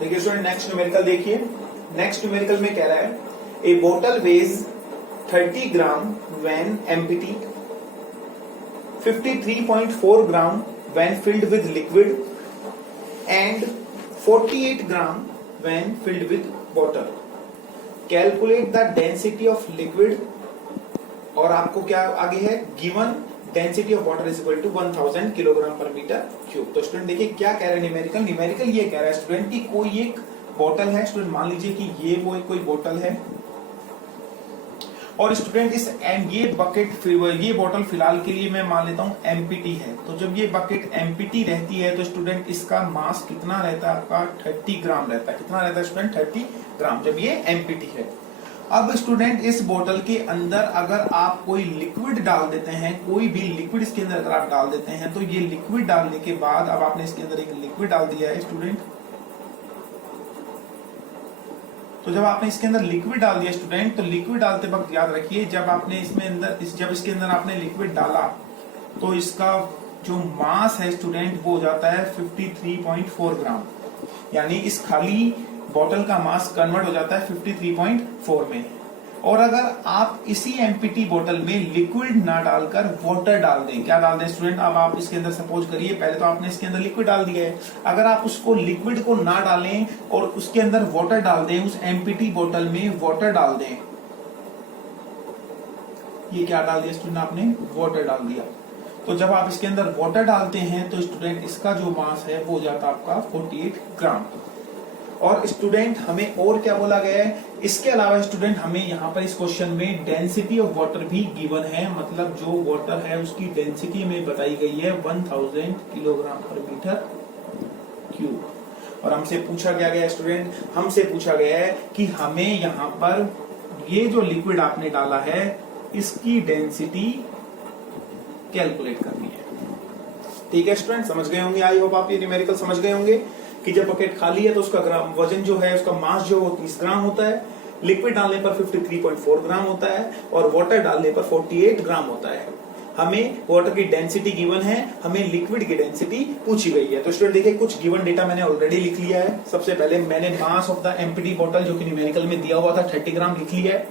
देखिए student next numerical देखिए। Next numerical में कह रहा है ए बोतल weighs 30 gram when empty, 53.4 gram when filled with liquid and 48 gram when filled with water. Calculate the density of liquid, और आपको क्या आगे है given density of water is equal to 1000 kilogram per metre cube. तो student देखिए क्या कह रहा है न्यूमेरिकल। न्यूमेरिकल ये कह रहा है स्टूडेंट कि कोई एक बोतल है। स्टूडेंट मान लीजिए कि ये वो कोई बोतल है और स्टूडेंट इस ये बकेट ये बोतल फिलहाल के लिए मैं मान लेता हूं एमपीटी है। तो जब ये बकेट एमपीटी रहती है तो स्टूडेंट इसका मास कितना रहता है आपका 30 ग्राम रहता है। कितना रहता है स्टूडेंट 30 ग्राम जब ये एमपीटी है। अब स्टूडेंट इस बोतल के अंदर अगर आप कोई लिक्विड डाल देते हैं, कोई भी लिक्विड इसके अंदर अगर आप डाल देते हैं तो ये लिक्विड डालने के बाद अब आपने इसके अंदर एक लिक्विड डाल दिया है स्टूडेंट। तो जब आपने इसके अंदर लिक्विड डाल दिया स्टूडेंट, तो लिक्विड डालते वक्त याद रखिए जब आपने इसमें अंदर जब इसके अंदर आपने लिक्विड डाला तो इसका जो मास है स्टूडेंट वो हो जाता है 53.4 ग्राम। यानी इस खाली बोतल का मास कन्वर्ट हो जाता है 53.4 में। और अगर आप इसी एमपीटी बोतल में लिक्विड ना डालकर वाटर डाल दें, क्या डाल दें स्टूडेंट, अब आप इसके अंदर सपोज करिए पहले तो आपने इसके अंदर लिक्विड डाल दिया है, अगर आप उसको लिक्विड को ना डालें और उसके अंदर वाटर डाल दें, उस एमपीटी बोतल में वाटर डाल दें, ये क्या डाल दिया स्टूडेंट आपने वाटर डाल दिया। तो जब आप इसके अंदर वाटर डालते हैं तो स्टूडेंट इसका जो मास है वो हो जाता है आपका 48 ग्राम। और स्टूडेंट हमें और क्या बोला गया है, इसके अलावा स्टूडेंट हमें यहाँ पर इस क्वेश्चन में डेंसिटी ऑफ वाटर भी गिवन है, मतलब जो वाटर है उसकी डेंसिटी में बताई गई है 1000 किलोग्राम पर मीटर क्यूब। और हमसे पूछा क्या गया स्टूडेंट, हमसे पूछा गया है कि हमें यहाँ पर ये जो लिक्विड आपने डाला है इसकी डेंसिटी कैलकुलेट करनी है। ठीक है स्टूडेंट, समझ गए होंगे, आई होप आप ये न्यूमेरिकल समझ गए होंगे कि जब बकेट खाली है तो उसका ग्राम वजन जो है उसका मास जो वो 30 ग्राम होता है, लिक्विड डालने पर 53.4 ग्राम होता है और वाटर डालने पर 48 ग्राम होता है। हमें वाटर की डेंसिटी गिवन है, हमें लिक्विड की डेंसिटी पूछी गई है। तो स्टूडेंट देखिए कुछ गिवन डेटा मैंने ऑलरेडी लिख लिया है। सबसे पहले मैंने मास ऑफ द एम्प्टी बोतल जो कि न्यूमेरिकल में दिया हुआ था 30 ग्राम लिख लिया है।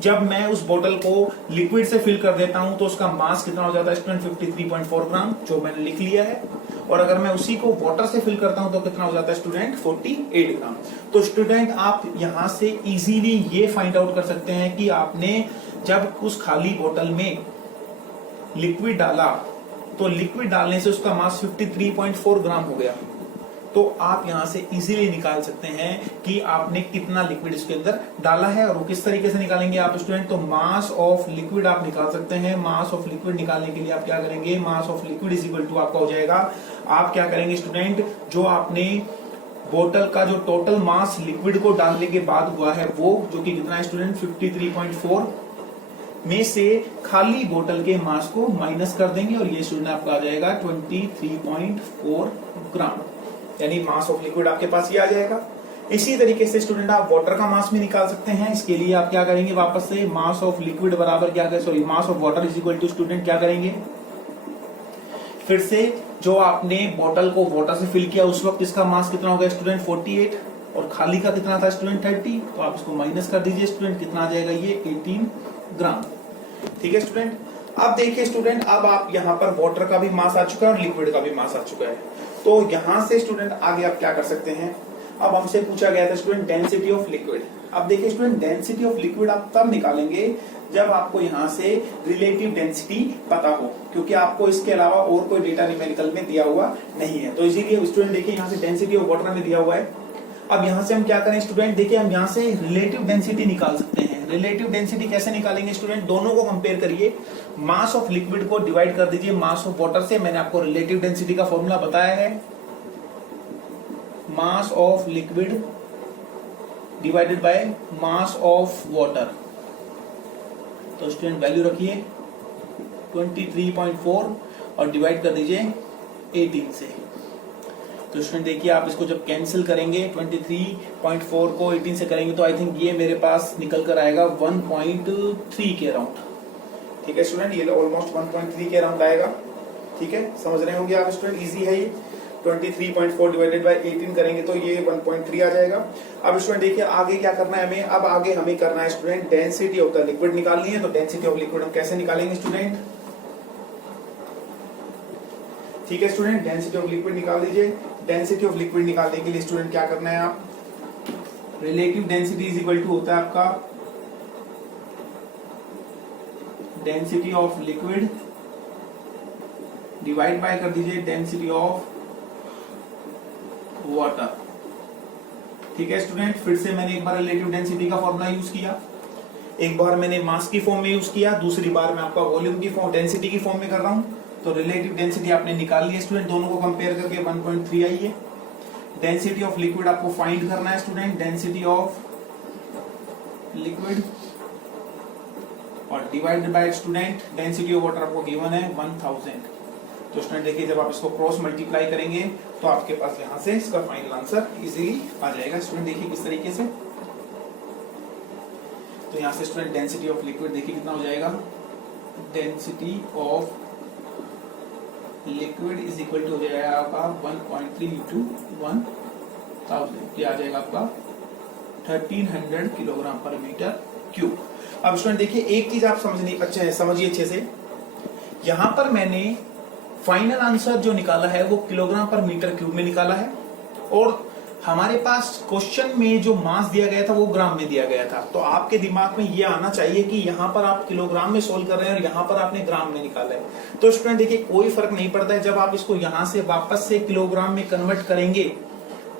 जब मैं उस बोतल को लिक्विड से फिल कर देता हूं तो उसका मास कितना हो जाता है स्टूडेंट 53.4 ग्राम जो मैंने लिख लिया है। और अगर मैं उसी को वाटर से फिल करता हूं तो कितना हो जाता है स्टूडेंट 48 ग्राम। तो स्टूडेंट आप यहां से इजीली ये फाइंड आउट कर सकते हैं कि आपने जब उस खाली बोतल में लिक्विड डाला तो लिक्विड डालने से उसका मास 53.4 ग्राम हो गया। तो आप यहां से इजीली निकाल सकते हैं कि आपने कितना लिक्विड इसके अंदर डाला है। और वो किस तरीके से निकालेंगे आप स्टूडेंट, तो मास ऑफ लिक्विड आप निकाल सकते हैं। मास ऑफ लिक्विड निकालने के लिए आप क्या करेंगे, mass of liquid is equal to आपका हो जाएगा, आप क्या करेंगे स्टूडेंट, जो आपने बोतल का जो टोटल मास लिक्विड को डालने के बाद हुआ है वो जो कि कितना है स्टूडेंट 53.4 में से खाली बोतल के मास को माइनस कर देंगे और ये स्टूडेंट आपका आ जाएगा 23.4 ग्राम, यानी मास ऑफ लिक्विड आपके पास ये आ जाएगा। इसी तरीके से स्टूडेंट आप वाटर का मास भी निकाल सकते हैं। इसके लिए आप क्या करेंगे, वापस से मास ऑफ लिक्विड बराबर क्या करें, sorry mass of water is equal to student क्या करेंगे, फिर से जो आपने बोतल को वाटर से फिल किया उस वक्त इसका मास कितना हो गया स्टूडेंट 48 और खाली का कितना था स्टूडेंट 30, तो आप इसको माइनस कर दीजिए स्टूडेंट, कितना आ जाएगा ये 18 ग्राम। ठीक है स्टूडेंट, अब देखिए स्टूडेंट अब आप यहाँ पर वाटर का भी मास आ चुका है और लिक्विड का भी मास आ चुका है। तो यहां से स्टूडेंट आगे आप क्या कर सकते हैं, अब हमसे पूछा गया था स्टूडेंट डेंसिटी ऑफ लिक्विड। अब देखिए स्टूडेंट डेंसिटी ऑफ लिक्विड आप तब निकालेंगे जब आपको यहां से रिलेटिव डेंसिटी पता हो, क्योंकि आपको इसके अलावा और कोई डेटा न्यूमेरिकल में दिया हुआ नहीं है। तो इसीलिए स्टूडेंट देखिए यहां से डेंसिटी ऑफ वाटर में दिया हुआ है। अब यहां से हम क्या करें स्टूडेंट, देखिए हम यहां से रिलेटिव डेंसिटी निकाल सकते हैं। रिलेटिव डेंसिटी कैसे निकालेंगे स्टूडेंट, दोनों को कंपेयर करिए, मास ऑफ लिक्विड को डिवाइड कर दीजिए मास ऑफ वाटर से। मैंने आपको रिलेटिव डेंसिटी का फॉर्मूला बताया है, मास of liquid divided by mass of water. तो स्टूडेंट वैल्यू रखिए 23.4 और डिवाइड कर दीजिए 18 से। तो स्टूडेंट देखिए आप इसको जब कैंसिल करेंगे 23.4 को 18 से करेंगे तो आई थिंक ये मेरे पास निकल कर आएगा 1.3 के अराउंड। ठीक है स्टूडेंट, ये ऑलमोस्ट 1.3 के अराउंड आएगा। ठीक है, समझ रहे होंगे आप स्टूडेंट, इजी है ये। 23.4 डिवाइडेड बाय 18 करेंगे तो ये 1.3 आ जाएगा। अब स्टूडेंट देखिए आगे क्या करना है हमें, अब आगे हमें करना है student density of the liquid निकालनी है। तो डेंसिटी ऑफ लिक्विड हम कैसे निकालेंगे स्टूडेंट, ठीक है स्टूडेंट, डेंसिटी ऑफ लिक्विड निकाल दीजिए। डेंसिटी ऑफ लिक्विड निकालने के लिए स्टूडेंट क्या करना है, आप relative density is equal to होता है आपका density of liquid divide by कर दीजिए डेंसिटी ऑफ वाटर। ठीक है स्टूडेंट, फिर से मैंने एक बार रिलेटिव डेंसिटी का फॉर्मूला यूज किया, एक बार मैंने मास की फॉर्म में यूज किया, दूसरी बार मैं आपका वॉल्यूम की फॉर्म डेंसिटी की फॉर्म में कर रहा हूं। तो रिलेटिव डेंसिटी आपने निकाल ली है स्टूडेंट, दोनों को कंपेयर करके 1.3 आई है। डेंसिटी ऑफ लिक्विड आपको फाइंड करना है स्टूडेंट, डेंसिटी ऑफ लिक्विड और divided by student density of water आपको गिवन है 1000। तो स्टूडेंट देखिए जब आप इसको क्रॉस मल्टीप्लाई करेंगे तो आपके पास यहां से इसका फाइनल आंसर इजीली आ जाएगा। स्टूडेंट देखिए किस तरीके से, तो यहां से स्टूडेंट डेंसिटी ऑफ लिक्विड देखिए कितना हो जाएगा, density of liquid is equal to हो जाएगा आपका 1.3 इंटू 1000, ये आ जाएगा आपका 1300 किलोग्राम पर मीटर क्यूब। अब स्टूडेंट देखिए एक चीज आप समझिए अच्छे से, यहां पर मैंने फाइनल आंसर जो निकाला है वो किलोग्राम पर मीटर क्यूब में निकाला है, और हमारे पास क्वेश्चन में जो मास दिया गया था वो ग्राम में दिया गया था। तो आपके दिमाग में ये आना चाहिए कि यहाँ पर आप किलोग्राम में सोल्व कर रहे हैं और यहाँ पर आपने ग्राम में निकाला है। तो स्टूडेंट देखिए कोई फर्क नहीं पड़ता है, जब आप इसको यहाँ से वापस से किलोग्राम में कन्वर्ट करेंगे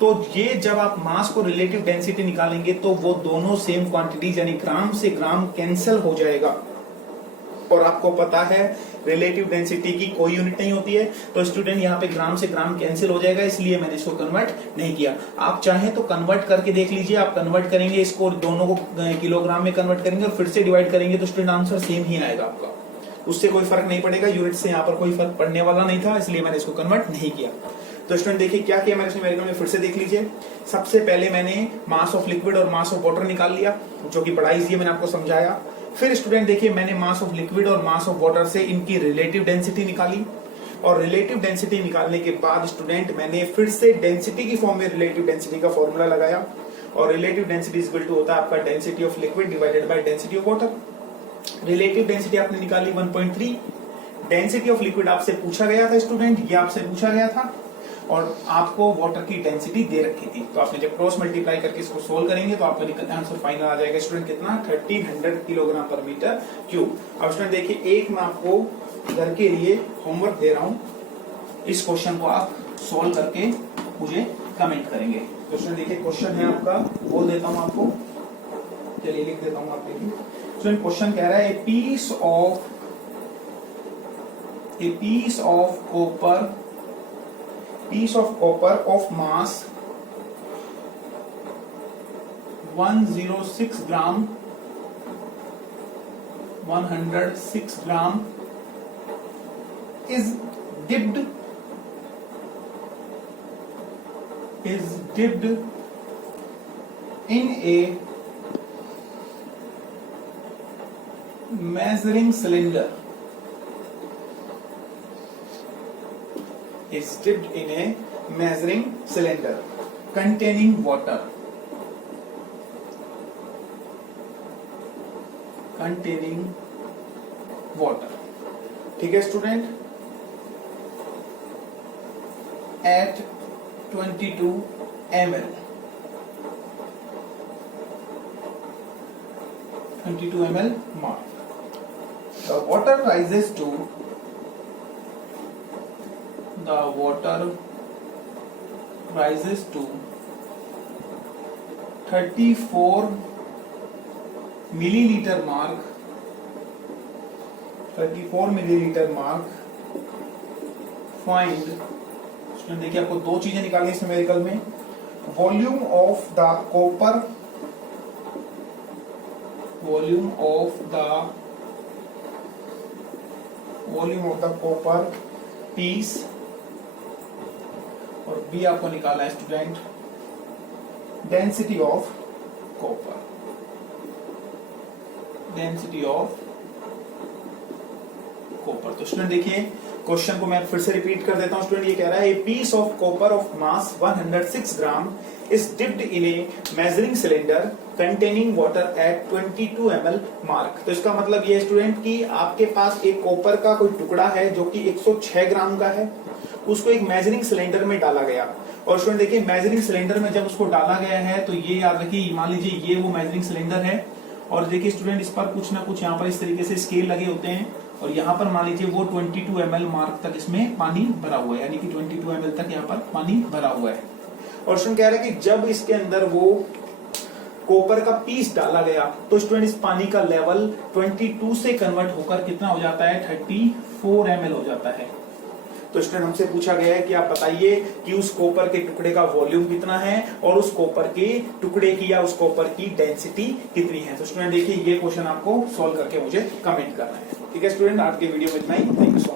तो ये जब आप मास को रिलेटिव डेंसिटी निकालेंगे तो वो दोनों सेम क्वांटिटीज यानी ग्राम से ग्राम कैंसिल हो जाएगा। और आपको पता है रिलेटिव डेंसिटी की कोई यूनिट नहीं होती है, तो स्टूडेंट यहाँ पे ग्राम से ग्राम कैंसिल हो जाएगा, इसलिए मैंने इसको कन्वर्ट नहीं किया। आप चाहें तो कन्वर्ट करके देख लीजिए, आप कन्वर्ट करेंगे इसको दोनों को किलोग्राम में कन्वर्ट करेंगे और फिर से डिवाइड करेंगे तो स्टूडेंट आंसर सेम ही आएगा आपका, उससे कोई फर्क नहीं पड़ेगा। यूनिट से यहाँ पर कोई फर्क पड़ने वाला नहीं था, इसलिए मैंने इसको कन्वर्ट नहीं किया। तो स्टूडेंट देखिए क्या किया मैंने न्यूमेरिकल में, फिर से देख लीजिए। सबसे पहले मैंने मास ऑफ लिक्विड और मास ऑफ वाटर निकाल लिया, जो कि बड़ा इजी है, मैंने आपको समझाया। फिर स्टूडेंट देखिए मैंने मास ऑफ लिक्विड और मास ऑफ वाटर से इनकी रिलेटिव डेंसिटी निकाली, और रिलेटिव डेंसिटी निकालने के बाद स्टूडेंट मैंने फिर से डेंसिटी की फॉर्म में रिलेटिव डेंसिटी का फॉर्मूला लगाया, और रिलेटिव डेंसिटी इक्वल टू होता है आपका density of liquid divided by density of water. Relative density आपने निकाली 1.3। डेंसिटी ऑफ लिक्विड आपसे पूछा गया था स्टूडेंट, ये आपसे पूछा गया था, और आपको वाटर की डेंसिटी दे रखी थी। तो आपने जब क्रॉस मल्टीप्लाई करके इसको सोल्व करेंगे तो आपका आंसर फाइनल आ जाएगा स्टूडेंट कितना, 1300 किलोग्राम पर मीटर क्यूब। अब स्टूडेंट देखिए एक मैं आपको घर के लिए होमवर्क दे रहा हूं, इस क्वेश्चन को आप सोल्व करके मुझे कमेंट करेंगे। तो स्टूडेंट देखिए क्वेश्चन है आपका, बोल देता हूं आपको, चलिए लिख देता हूं आपके लिए। स्टूडेंट क्वेश्चन कह रहा है a piece of copper of mass 106 gram is dipped in a measuring cylinder. Is dipped in a measuring cylinder containing water. ठीक है student, at 22 ml mark. The water rises to 34 milliliter mark. Find, student देखिए आपको दो चीजें निकालनी है numerical में, volume of the copper piece, और बी आपको निकालना है स्टूडेंट डेंसिटी ऑफ कॉपर। तो स्टूडेंट देखिए क्वेश्चन को मैं फिर से रिपीट कर देता हूं स्टूडेंट। ये कह रहा है piece of copper of mass 106 gram is dipped in a measuring cylinder containing water at 22 ml mark. तो इसका मतलब ये स्टूडेंट कि आपके पास एक कॉपर का कोई टुकड़ा है जो कि 106 ग्राम का है, उसको एक मेजरिंग सिलेंडर में डाला गया। और स्टूडेंट देखिए मेजरिंग सिलेंडर में जब उसको डाला गया है तो ये याद रखिए, मान लीजिए ये वो मेजरिंग सिलेंडर है और देखिए स्टूडेंट इस पर कुछ ना कुछ यहाँ पर इस तरीके से स्केल लगे होते हैं और यहाँ पर मान लीजिए वो 22 ml मार्क तक इसमें पानी भरा हुआ है, यानी कि 22 ml तक यहाँ पर पानी भरा हुआ है। और स्टूडेंट कह रहे हैं कि जब इसके अंदर वो कॉपर का पीस डाला गया तो स्टूडेंट इस पानी का लेवल 22 से कन्वर्ट होकर कितना हो जाता है, 34 ml हो जाता है। तो स्टूडेंट हमसे पूछा गया है कि आप बताइए कि उस कॉपर के टुकड़े का वॉल्यूम कितना है और उस कॉपर के टुकड़े की या उस कॉपर की डेंसिटी कितनी है। तो स्टूडेंट देखिए ये क्वेश्चन आपको सॉल्व करके मुझे कमेंट करना है। ठीक है स्टूडेंट, आज के वीडियो में इतना ही। Thank you.